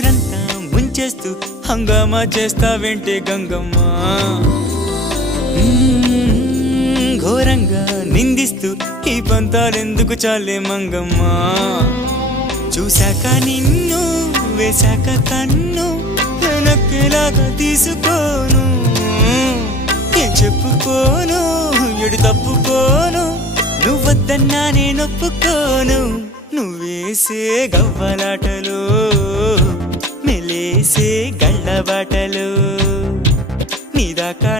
ఊరంతా ముంచేస్తూ హంగామా చేస్తావేంటే గంగమ్మ ఘోరంగా నిందిస్తూ ఈ పంతాలెందుకు చాలే మంగమ్మ చూశాక నిన్ను వేశాక కన్ను వెనక్కేలాగా తీసుకోను ఏం చెప్పుకోను ఎడు తప్పుకోను నువ్వద్దన్నా నేనొప్పుకోను నువ్వేసే గవ్వలాటలు మెలేసే గళ్ళబాటలు నీదాకా